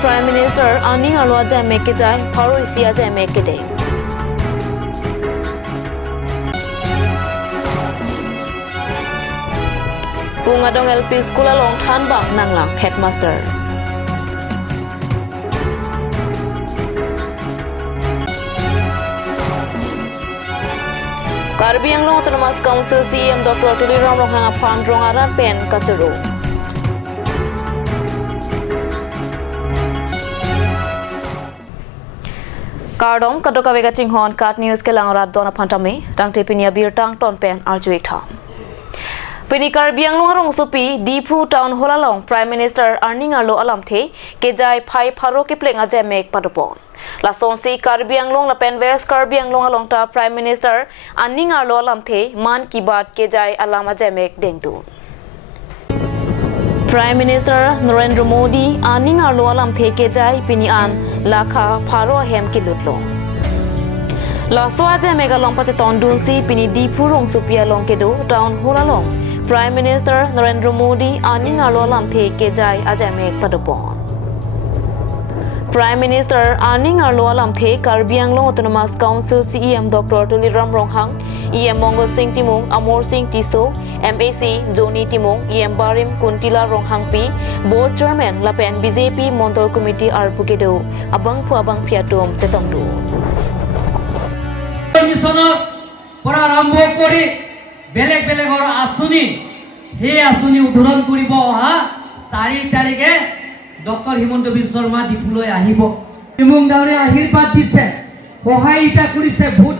Prime Minister Ani Alwa jai make jai Pharo isia jai make de Pungadong LP School along Thanbang Nanglang Headmaster Karbi Anglong Autonomous Council CM Dr. Tuliram Ronghang Apang Rongaran Pen Kachuru Kardom Kadoka Vega Chinghon Kat News ke Langarat Dona Pantame Tang Tepinia Bir Tang Ton Pen Arjuik Tham Pini Karbi Anglong Arong Supi Dipu Town Hall along Prime Minister Arning Arlo Alam The Kejai Phai Pharo ke Pleng Aje Mek Padopon La Sonsi Karbi Anglong La Pen West Karbi Anglong along ta Prime Minister Arning Arlo Alam The Man Ki Baat Kejai Alam Aje Mek Dengdu Prime Minister Narendra Modi Arning Arlo Alam The Kejai Pini An Lakha Pharo Hem Kilutlo La So Aje Mek along Pacheton Dunsi Pini Dipu Rong Supia Long Kedo Town Hall along Prime Minister Narendra Modi Arning Arlo Alam The Kejai Aje Mek Padopon Prime Minister Arning Arlo Alam The Karbi Anglong Autonomous Council CEM Dr. Tuliram Ronghang EM Mongol Singh Timung Amor Singh Tiso MAC Joni Timung EM Barim Kuntila Ronghang P Board Chairman Lapen BJP Montor Committee Arpukedo Abang Pu Abang Piatum Chetongdu Pora Rambo Kori বেলেগ বেলেগ আসুনি হে আসুনি উদ্বোধন কৰিব হা 4 তাৰিখে ডক্টৰ হিমন্ত বিশ্ব শৰ্মা ডিপুলৈ আহিব এবং দাউৰে আশীৰ্বাদ দিছে সহায়িতা কৰিছে vote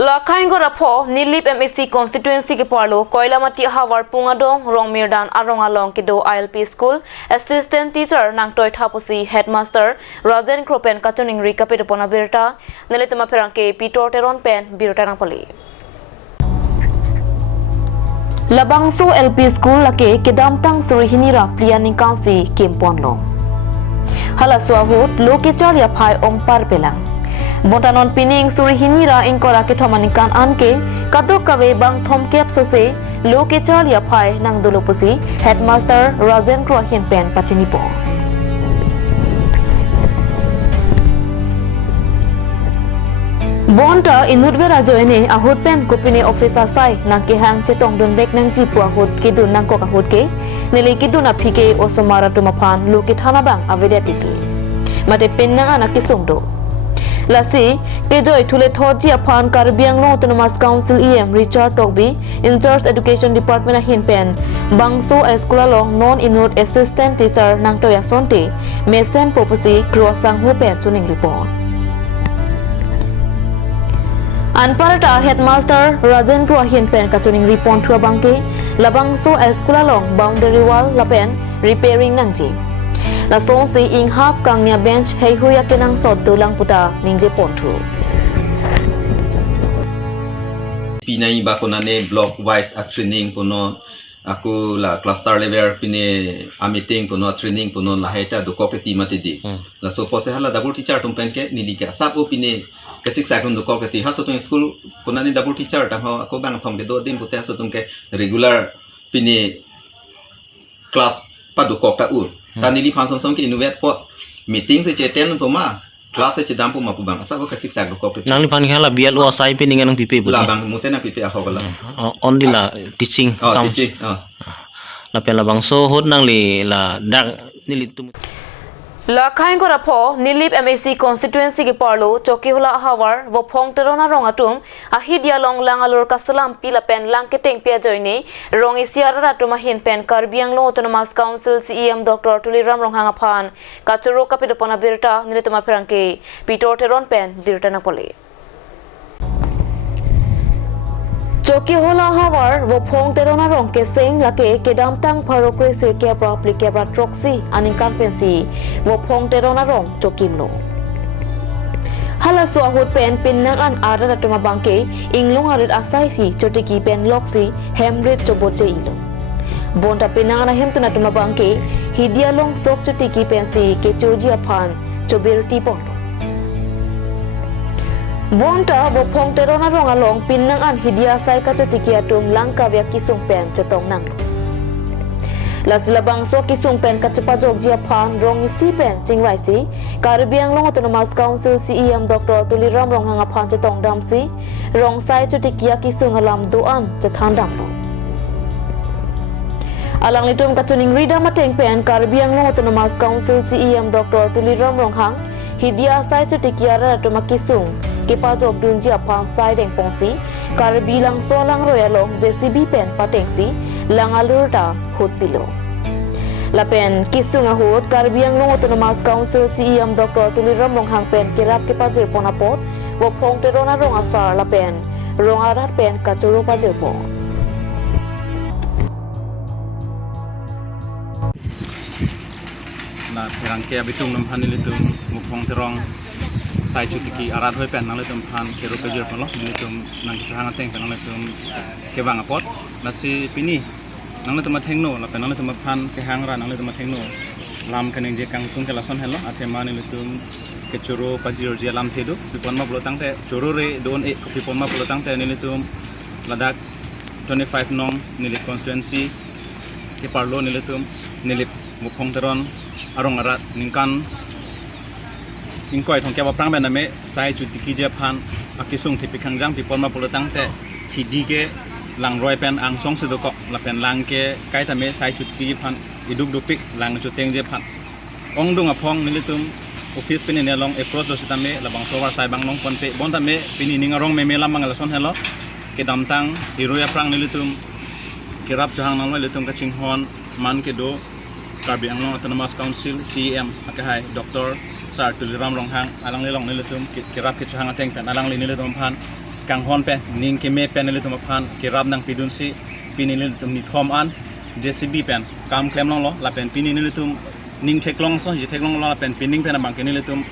Lakhaingo Rapho Nilip MSC constituency ke parlo Koilamati Hawar Pungadong Rongmirdan Arong along Kido ILP school assistant teacher nang toy thaposi headmaster Rajen Kropen Kachuning Rikapit upon Birta Nelitama Peranke Pitor Teron Pen Birta Napoli Labangso LP school lake Kedamtang Surihinira Priyaning Kansi Kimponlo Halaswa hut Loke Chalia Pai Ompar Pelang Bontanon pining Surihinira ingkora ke thomanikan anke kadok kawe bang thomkep sose loke chalia phai nang dolopusi headmaster Rajen Krohin Pen Pachinipo Bonta inudvera joine ahut pen kopine officer sai nang ke hang chetong don vek nang jipu ahut kidun nang ko ahut ke nele kidun aphike osomara tumaphan loke thana bang avedetiki mate pen nang ana kisungdo Lasi, Kejoy Tule Thoji upon Karbi Anglong Autonomous Council EM Richard Togby, in charge Education Department of Hinpen, Bangso School along non-inut assistant teacher Nangtoya Sonte, Mesen Popusi, Crossang Hopen Tuning Report. Anparata Headmaster Rajen Krohin Pen Kachuning Report to Abanke, Labangso School along boundary wall Lapen, repairing Nangji. La Sonsi inghap kangnya bench hei huya kenang sot tulang puta ningje pontru. Pinai bakonane block wise a training puno aku la cluster level pine a meeting puno training puno la heta do koketi matidi. La so pose hala double teacher tumpenke nilika sapo pine kesik sakun do koketi haso tung school kunani double teacher ta ho aku bang thong ke do din puta haso tumke regular pine class padu kokta u tani li fanson som ke innovate pot meeting se cheten puma class se chedam puma pu bang asa ko kesik sak ko ke nang li fan khala bial o sai pe ningan pipe bu la bang mutena pipe a hogala only la teaching teaching la pe la bang so hot nang li la dak nili tum Lakhaingo Rapho Nilip MSC constituency ke parlo Chokihula Hawar wo Phong Terona Rongatum Ahidia Long Langalur Kasalam Pila Pen Lanketeng Pia Joine Rongisiara Tuma Hin Pen Karbi Anglong Autonomous Council CEM Dr. Tuliram Ronghang Aphan Kachuro Kapitopona Birta Nilitama Peranke Pitor Teron Pen Birta Napoli Chokihula Hawar wo Phong Terona Rong ke seng lake Kedamtang Pharokre Sirkia Propli Kebra Troxy Aningkan Pensi wo Phong Terona Rong Chokimlo Hala so ahut pen pinnang an ara tuma bangke inglong arit asai si chotiki pen loksi hemrit choboche ilo Bonta pinnang ana hemtuna tuma bangke hidialong sok chotiki pensi ke choji aphan chobirti pondo Bonta wo Phong Terona Rong along pinnang an hidia sai ka chotiki atum langka vya kisung pen chetong nang la silabang so kisung pen kachapajok jia phan rong si pen chingwai si Karbiang long autonomous council CEM Dr. Tuliram rong hanga phan chetong dam si rong sai chutikia kisung alam doan chathan dam lo alang litum kachuning rida mateng pen Karbiang long autonomous council CEM Dr. Tuliram rong hang hidia sai chutikia ra tumakisung kipajok dunjia phan sai deng pongsi Karbi lang so lang royalong JCB pen pateng si lang alurta hut pilo lapen kisung ahut Karbiang long autonomous council CEM Dr. Tuliram rong hang pen kirap kipajir ponapot wo phong terona rong asar lapen rong arat pen kachuru pajir po na perang ke abitung nam han litum mukhong terong sai chutiki arat hoi pen nang litum phan kero pejir palo litum nang chuhang ateng pen nang litum ke bang apot na si pini nang litum athengno la pen nang litum phan ke hang ra nang litum athengno lam kaneng je kang tung ke lason hello athema ni litum ke choro pajir je lam thedu pipon ma bolotang te choro re don e pipon ma bolotang te ni litum ladak 25 nong nilit constituency ke parlo ni litum nilit mukhong teron arong arat ningkan ingkoi thong kya prang ben me sai chu tiki je phan akisung thi pikhang jang pi pon ma polotang te hidi ke lang roi pen ang song se do ko la pen lang ke kai ta me sai chu tiki je phan iduk dupik lang chu teng je phan ong dung aphong nilitum office pin ne long approach lo sita me labang sowar sai bang long pon pe bon ta me pini ning arong me lam mangal son hello ke dam tang hiroya prang nilitum kirap jahang nang litum ka chinghon man ke do Karbi Anglong Autonomous Council CEM akahai Dr. Sar Tuliram Ronghang alang lelong nilutum kirap ke chahang ateng pen alang nilutum phan kanghon pen ning ke me pen nilutum phan kirap nang pidun si pini nilutum ni thom an JCB pen kam klem long lo la pen pini nilutum ning theklong so ji theklong lo la pen pining pen bang ke nilutum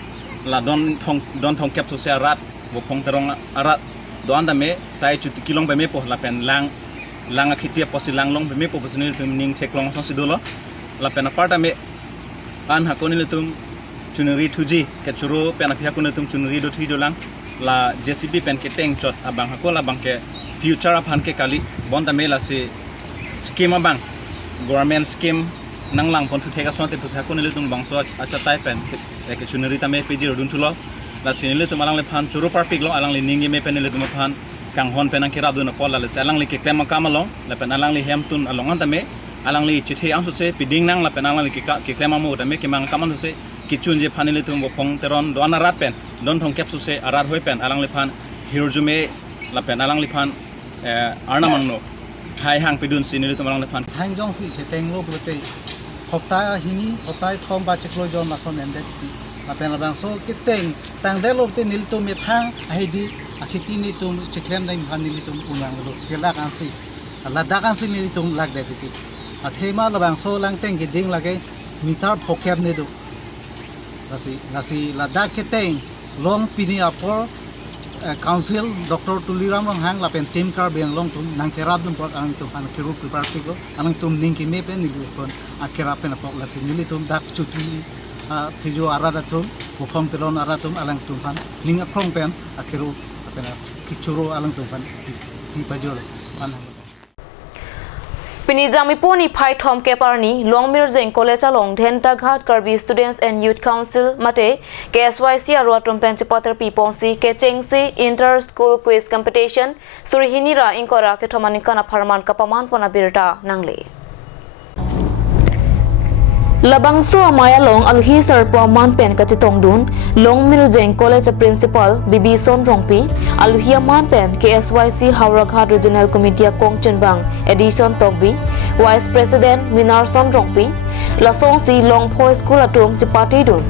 la don thong kep so se arat bo phong terong arat don da me sai chuti kilong be me po la pen lang akhitia posi lang long be me po nilutum ning theklong so sidulo la pena parta me an hakoni letum chunuri thuji ke churu pena phia kun letum chunuri do thido lang la JCB pen ke teng chot abang hakola bang ke future aphan ke kali bonda me la se scheme abang government scheme nang lang pon thu theka sonte pus hakoni letum bang so acha tai pen ke chunuri ta me peji rodun thulo la sin letum alang le phan churu par pik lo alang le ningi me pen letum phan kang hon pen ang kirab do na pol la se alang le ke tema kamalong la pen alang le hem tun along an ta me alang li chithe ang se piding nang la penang li ki klema mo da me ki mang kaman se kichun je phanile tum bo phong teron do anarat pen don thong kep se arar hoi pen alang li phan hirjume la pen alang li phan arna mangno hai hang pidun sin li tum alang li phan hang jong si che teng lo blote hokta hini hotai thom ba cheklo jon na son ende la pen la bang so ki teng tang de lo te nil tum me thang ai di akhiti ni tum chekrem dai phan ni tum unang lo kela kan si la da kan si ni tum lag de ti athema labang so lang teng ki ding lage mitar phokep ne do lasi ladak ke teng long pini apor council Dr. Tuliram rong hang la pen team Karbiang long tum nang kerap dum pot ang tum an kiru prepare ko ang tum ning ki me pen ni do kon akera pen apok lasi nili tum dak chuti phijo arada tum bukhom telon aratum alang tum han ning akrong pen akiru pen kichuro alang tum pan di pajol an Pinijami poni phai thom ke parni Longmir Jeng College along Dhenta Ghat Karbi Students and Youth Council mate KSYC aruatum penchipater piponsi ke chengsi inter school quiz competition surihinira inkora ke thomani kana pharman kapaman pona birta nangle Labangso amaya long alhi sarpo man pen ka chitong dun Longmir Jeng College principal Bibi Son Rongpi alhia man pen KSYC Haurakhat Regional Committee Kongchen Bang edition Tokbi Vice President Minar Son Rongpi Lasong si Longpho School atum chipati dun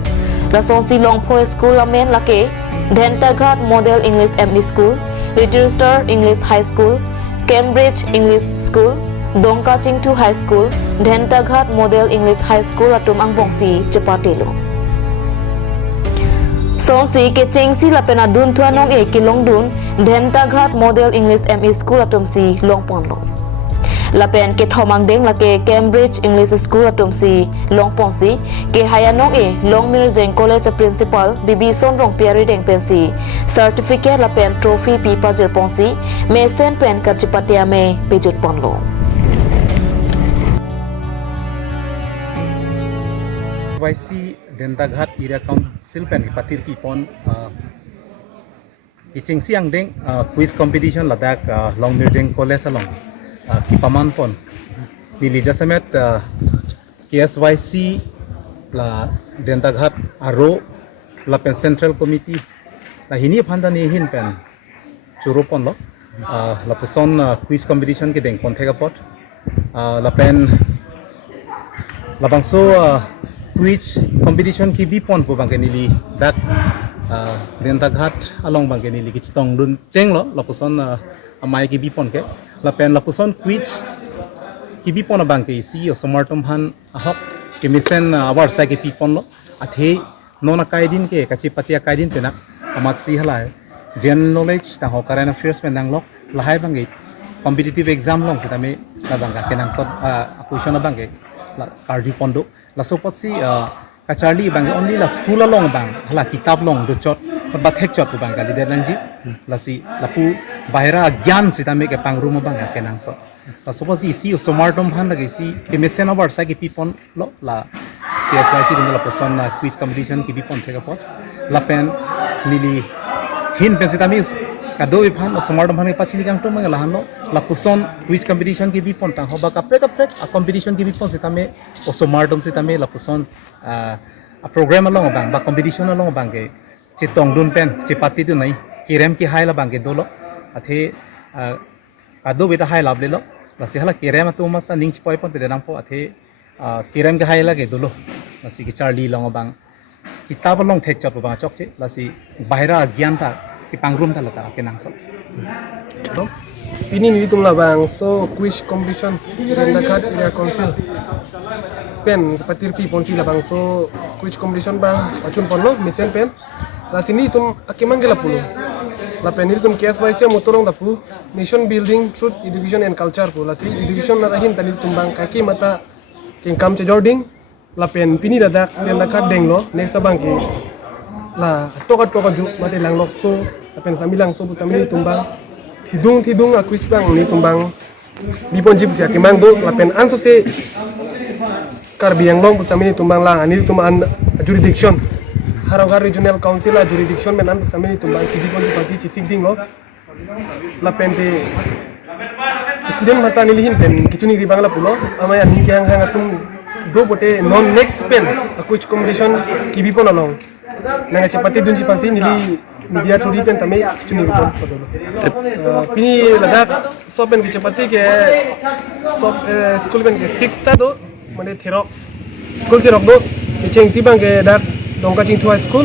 Lasong si Longpho School amen lake Dhenta Ghat Model English ME School Little Star English High School Cambridge English School Dongka Chingtu High School, Dhenta Ghat Model English High School atum ang bongsi chapatelo. Sonsi ke chengsi la pena dun thuanong e kilong dun Dhenta Ghat Model English ME School atum si longponlo. La pen ke thomang deng la ke Cambridge English School atum si longponsi ke hayanong e Longmir Jeng College principal Bibi Son Rong Piari deng pensi certificate la pen trophy pipa jerponsi mesen pen kachipatiame pejut ponlo. YC Dentaghat Area Council pen patir ki pon kiching siang ding quiz competition ladak long mirjeng college along ki paman pon nili jasamet KSYC la Dentaghat aro la pen central committee la hini phanda ni hin pen churo pon lo la puson quiz competition ki deng pon thega pot la pen la bangso quiz competition ki bipon po bangke nili dak Dentaghat along bangke nili ki chitong dun cheng lo la puson amai ki bipon ke la pen la puson quiz ki bipon bangke si o somartum han ahok ki misen awar sa ki bipon lo athe nona kaidin ke kachi patia kaidin penak amat si halai general knowledge ta ho current affairs pen dang lok lahai bangke competitive exam long sitame la bangka kenang sot question bangke la Karbi pondo la sopot si kacharli bang only la school along bang hala kitab long do chot ba thek chot bang kali dedan ji la si la pu bahira gyan sitame ke pangrum bang kenang so la sopot si somartom han lagi si ke mesen over sa ki pipon lo la PSYC din la person na quiz competition ki pipon theka pot la pen nili hin pen sitame kado iphan somartom han ke pachini kang to mang la han lo la puson quiz competition ki bipon tang hoba kapre a competition ki bipon sitame o somartom sitame la puson a program along bang ba competition along bang ke chitong dun pen chipati tu nai kirem ki hai la bang ke dolo athe kado beta hai lab le lo la si hala kirem tu masa ning chipoi pon pe denang po athe kirem ke hai la ke dolo la si ki charli long bang kitab long thek chap bang chok che la si bahira gyan ta ki pangrum ta la ta ke nang so Pini ni tumla bang so quiz competition Dentaghat Area Council pen patir pi ponsi la bang so quiz competition bang pachun ponlo misen pen la sini tum akimang gela pulo la pen ni tum KSYC motorong dapu nation building truth education and culture pu la si education na rahin tani tum bang kaki mata king kam che jording la pen pini dadak Dentaghat denglo next bang ke la toka ju mate lang lok so la pen samilang so bu samili tumbang Tidung aku bang ni tumbang di ponjib siya kimang do lapen anso se Karbi yang long bersama ni tumbang lang ani tumbang jurisdiction Haragar Regional Council la jurisdiction menan bersama ni tumbang di ponjib pasti cisik ding lo lapen te student mata nilihin pen kituni ribang la pulo amay aning kang hangatum do bote non next pen aku competition kibi pon along nanga cepati dunji pasti nili media turi pen tame kituni ribang padolo pini ladak sopen ki cepati ke sop school pen ke 6 ta do mane therok school therok do ke chengsi bang ke dak dongka chingthu high school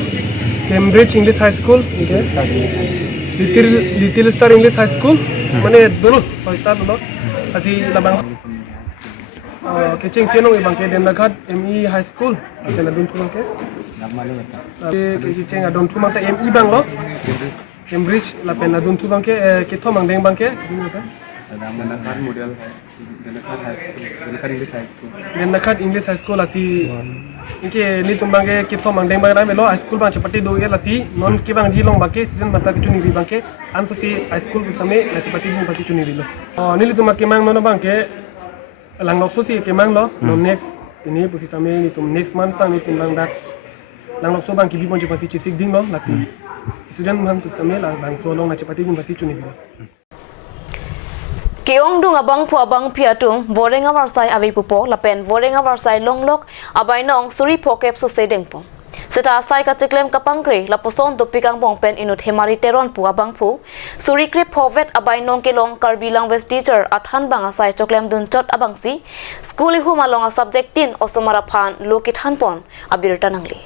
Cambridge English High School ke Little Star English High School mane dulu soita dulu asi labang ke chengsi nong bang ke Dentaghat ME High School ke labing tulong ke cheng adon tu mata ME bang lo Cambridge la pen adon tu bang ke thomang deng bang ke Dentaghat model Dentaghat high school Dentaghat English High School asi inke ni tumbang ke thomang deng bang na melo high school bang chapati do ye lasi non ke bang jilong bang ke season mata ke chuni ri bang ke anso si high school bisame na chapati ding pasi chuni ri lo nili tumbang ke mang no bang ke lang lo so si ke mang lo no next ini pusi tame ni tum next month tang ni tumbang dak lang lo so bang ki bi pon pasi chisik ding lo lasi student man pusi tame la bang so long na chapati ding pasi chuni ri lo Keong dung abang pu abang piatung vorenga warsai avi pupo lapen vorenga warsai longlok abai nong suri pokep so sedeng po seta sai ka chiklem kapangkre laposon topikang bongpen inut hemari teron pu abang pu suri krip hovet abai nong ke long Karbi language teacher athan bang asai choklem dun chot abangsi school hu malong a subject tin osomara phan lokit hanpon abirta nangli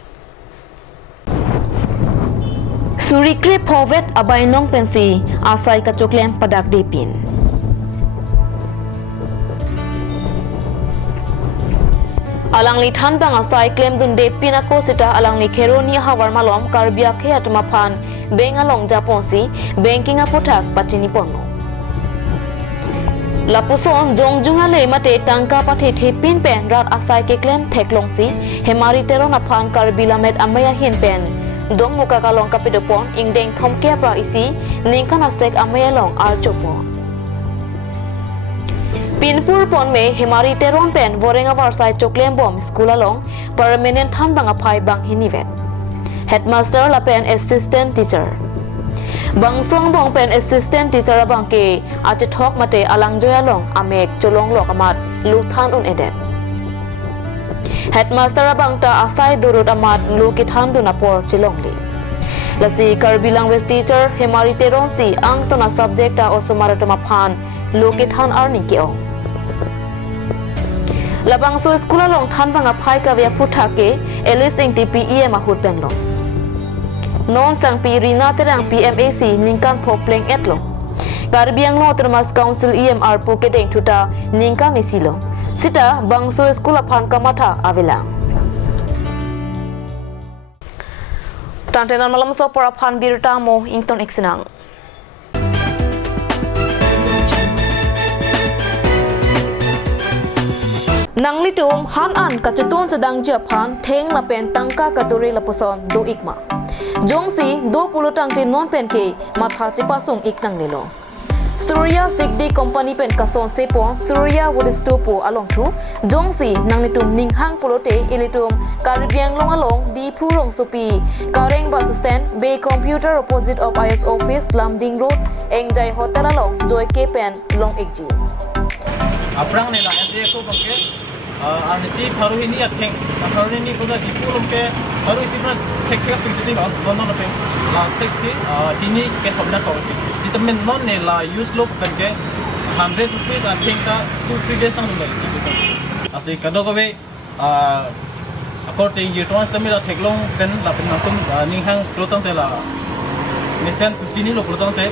suri krip hovet abai nong pensi asai ka choklem padak depin alang li than bang asai claim dun de pinako sita alang li kheroni hawar malom Karbi akhe atma phan benga long japonsi banking apothak pachini pono lapuson jongjunga le mate tangka pathe thepin pen rat asai ke claim theklong si hemari teron aphan Karbi lamet amaya hin pen dong muka kalong kapidopon ingdeng thomke pra isi ningkana sek amaya long ar chopon Pinpur pon me himari teron pen vorenga varsai choklem bom school along permanent han bang aphai bang hinivet. Headmaster la pen assistant teacher. Bang song bong pen assistant teacher bang ke ache thok mate alang joya long amek cholong lok amat luthan un edet. Headmaster bang ta asai durut amat lukithan dun apor chilong li. Lasi Karbi language teacher himari teron si ang tona subject ta osomaratoma phan lukithan arni keo. Labang so school along than bang aphai ka via puthake Alice ing TPE mahut pen long. Non sang pi rina terang PMAC ningkan phopleng etlo. Karbiang lo termas council EMR pokedeng thuta ningkan isilo. Sita bangso school aphan kamatha avelang. Tantenan malam so para phan birta mo ington eksinang. Nang litum han an kachuton chadang japhan theng la pen tangka katuri la poson do ikma. Jongsi do pulutang tin non pen ke matha chipasung iknang nilo. Surya Sigdi company pen kason sepon Surya wood stopo along thu Jongsi nang litum ninghang pulote ilitum Karbiang long along di purong supi Kareng bus stand bay computer opposite of IS office Lamding road Engjai hotel along Joy K pen long ekji. Aprang nila MJ ko bangke arnisi baru ini ya peng baru ini udah di pulau ke baru isi pun tek pingsi kan non peng seksi ini ke hamna kau di temen non nela use look bangke 100 rupees I think 2-3 days nang nila gitu asli kado kowe according to trans tamila theklong pen la pen nakum ninghang protong tela misen tini lo protong te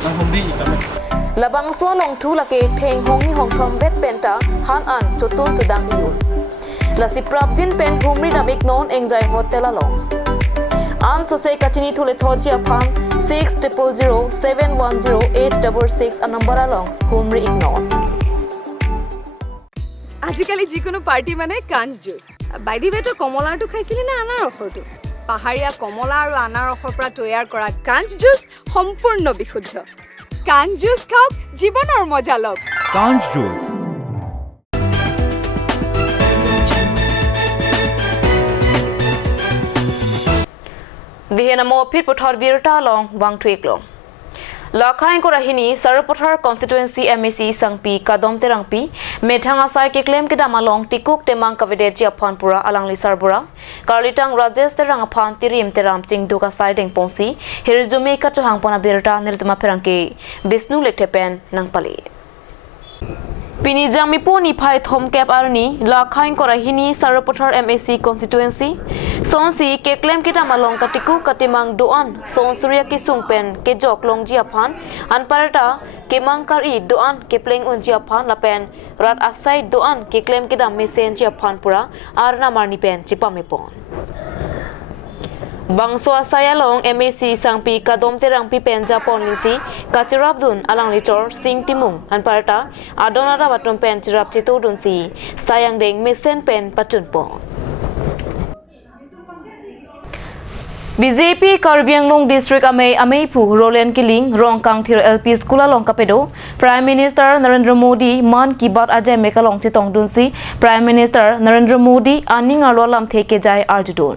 nang humri ikame Labang swalong thu lake theng hong ni hong thom vet penta han an chotun chudang iun. Lasi prapjin pen humri damik non engjai hotel along. An so se kachini thule thojia phang 6007108666 a number along humri ignore. আজিকালি যিকোনো পাৰ্টি মানে কাঞ্জ juice by the ৱে তো কমলাটো খাইছিলি না আনাৰসটো পাহাৰীয়া কমলা আৰু আনাৰসৰ পৰা তৈয়াৰ কৰা কাঞ্জ জুচ সম্পূৰ্ণ বিশুদ্ধ কাঞ্জ জুচ খাওক জীৱনৰ মজা লওক কাঞ্জ juice Dihena mo pit pothor birta long wang thuiklo. Lakhain ko rahini Sarapothar constituency MAC sangpi kadom terangpi methanga sai ke claim ke damalong tikuk temang kavide ji aphanpura alangli sarbura karlitang rajesh terang aphan tirim teram ching duka sai deng pongsi hirjume ka chohang pona birta nirtama pherangke Bisnu lekthepen nangpali Pini jangmi poni phai thom cap arni lakhain ko rahini Sarapothar MAC constituency sonsi ke claim ke damalong katiku katimang doan son surya ki sungpen ke jok long ji aphan anparata ke mangkar I doan ke pleng un ji aphan lapen rat asai doan ke claim ke dam mesen ji aphan pura arna marni pen chipame pon Bangso asaya long MAC sangpi kadom terang pi pen Japon linsi kachirabdun alang lichor sing timung anparata adonara batum pen chirap chitu dunsi sayang deng mesen pen patun pon BJP Karbi Anglong District Ameipu Roland Kiling Rongkang Thir LP School along Kapedo Prime Minister Narendra Modi Man ki baat ajay mekalong chitong dunsi Prime Minister Narendra Modi aning alolam theke jai arjudun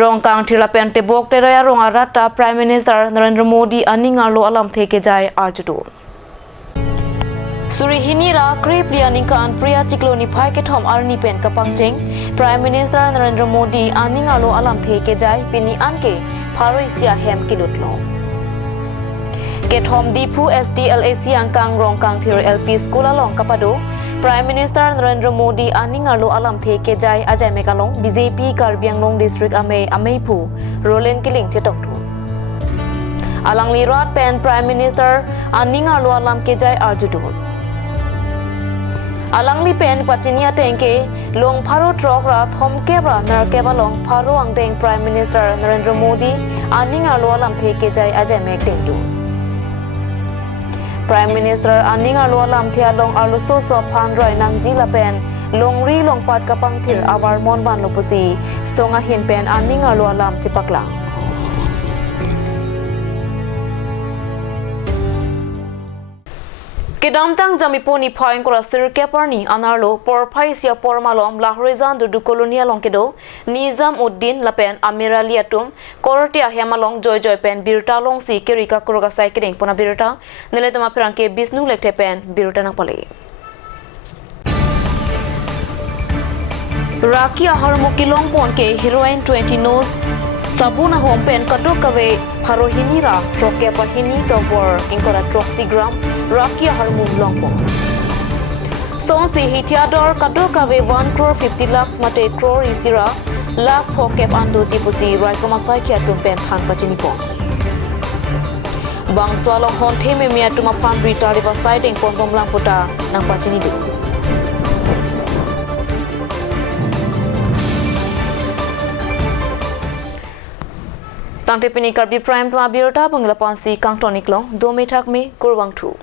Rongkang Thir lapen tebok teraya rongarata Prime Minister Narendra Modi aning alo alam theke jai arjudun Surihini ra kri priya ningkan priya cikloni phai ke thom arni pen kapangcheng Prime Minister Narendra Modi aning alo alam theke jai pini anke pharoisia hem kilutlo ke thom dipu SDLAC angkang Rongkang Thir LP School along kapado Prime Minister Narendra Modi aning alo alam theke jai ajai mekalong BJP Karbi Anglong District Ameipu Roland Kiling chetong thu alang lirat pen Prime Minister aning alo alam ke jai arjudun Alang li pen pachinia tengke long pharo trok ra thom kebra nar kebalong pharo angdeng Prime Minister Narendra Modi aning alo alam theke jai ajai mek tengdu Prime Minister aning alo alam thia long alo so so phan roi nang jila pen long ri long pat kapang thir awar mon ban lopusi songa hin pen aning alo alam chipaklang Kedam tang jami poni phaing kora sir keparni anarlo por phai sia por malom lahrizan du colonial longkedo nizam uddin lapen amirali atum korti ahemalong joy joy pen birta long si kerika kuroga cycling pona birta nile tama pranke bisnu lekte pen birta na pale Rakia harmukilong pon ke heroine 20 nose Sabuna hompen kato kawe parohini ra troke pahini tobor inkora troxigram rakia harmu longpo. Son si hitiador kato kawe 1 crore 50 lakhs mate crore isira lakh hokep ando jipusi raikoma saikya tumpen han pachinipo. Bang swalong hon theme mia tuma pan brita river side ing pon bomlang puta nang pachini du. Tante pini Karbi Prime tuma birota pengelapan si kang tonik long 2 metak me kurwang tu.